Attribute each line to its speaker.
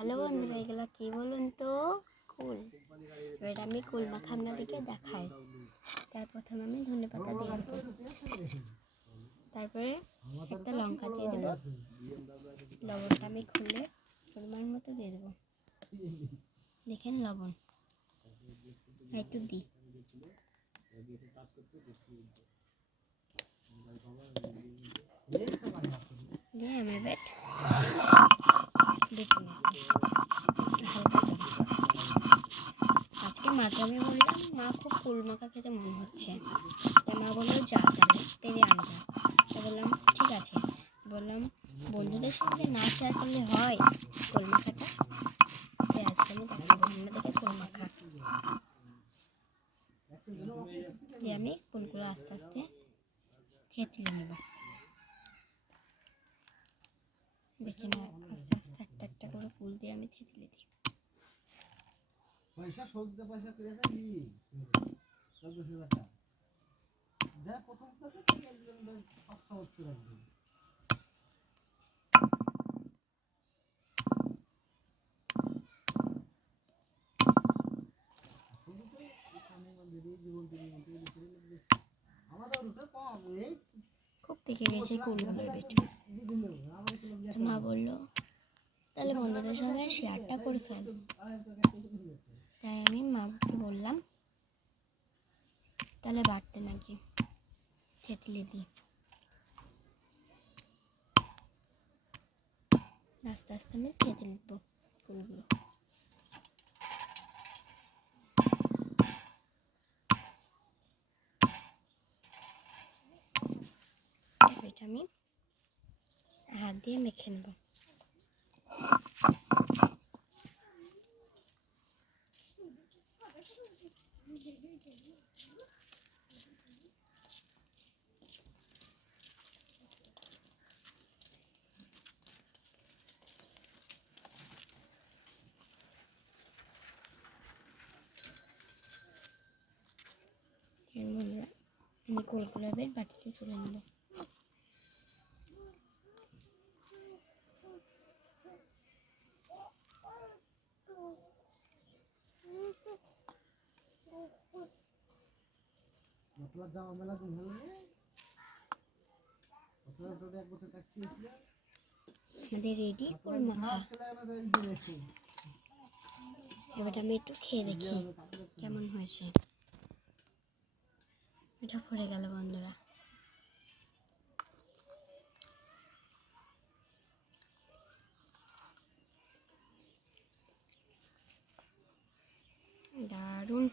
Speaker 1: Hello বন্ধুরা এগুলো কি বলুন তো? কুল। এবার আমি কুল মাখা আপনাদেরকে দেখাই। তার প্রথমে আমি ধনে পাতা দিয়ে দেবো। তারপরে একটা লঙ্কা দিয়ে দেবো। লবণটা আমি খুলে পরিমাণ মতো দিয়ে দেবো। দেখেন লবণ। একটু দিই। দিয়ে আমি বেট দেখুন আজকে মাকে আমি বললাম মা খুব কুল মাখা খেতে মনে হচ্ছে। তা মা বলল, যা তাহলে, পেরে আন যা। তা বললাম, ঠিক আছে। বললাম, বন্ধুদের সঙ্গে না শেয়ার করলে হয় কুল মাখাটা? তাই আজকে আমি দেখাবো আপনাদেরকে কুল মাখা। দিয়ে আমি কুলগুলো আস্তে আস্তে থেতলে নেব। দেখে না, আস্তে আস্তে একটা একটা করে কুল দিয়ে আমি থেতলে দিই
Speaker 2: পয়সা সৌদি পয়সা করে দেয় ই দশ বছর বাচ্চা যা প্রথম থেকে একজন পাঁচশো হচ্ছে রাখবি
Speaker 1: খুব পেকে গেছে কুলগুলো বেটে। মা বলল তাহলে বন্ধুদের সঙ্গে শেয়ারটা করে ফেল। তাই আমি মাকে বললাম, তাহলে বাড়তে নাকি থেতলে দিই আস্তে আস্তে আমি থেতলে দেবো ফুলগুলো। আমি হাত দিয়ে মেখে নেব। কোলগুলো বের বাটিতে তুলে নেব
Speaker 2: মেলা দিন হলো এক বছর এসে
Speaker 1: আমাদের রেডি কুল মাখা এবার আমি একটু খেয়ে দেখি কেমন হয়েছে। এটা পড়ে গেল বন্ধুরা। দারুণ।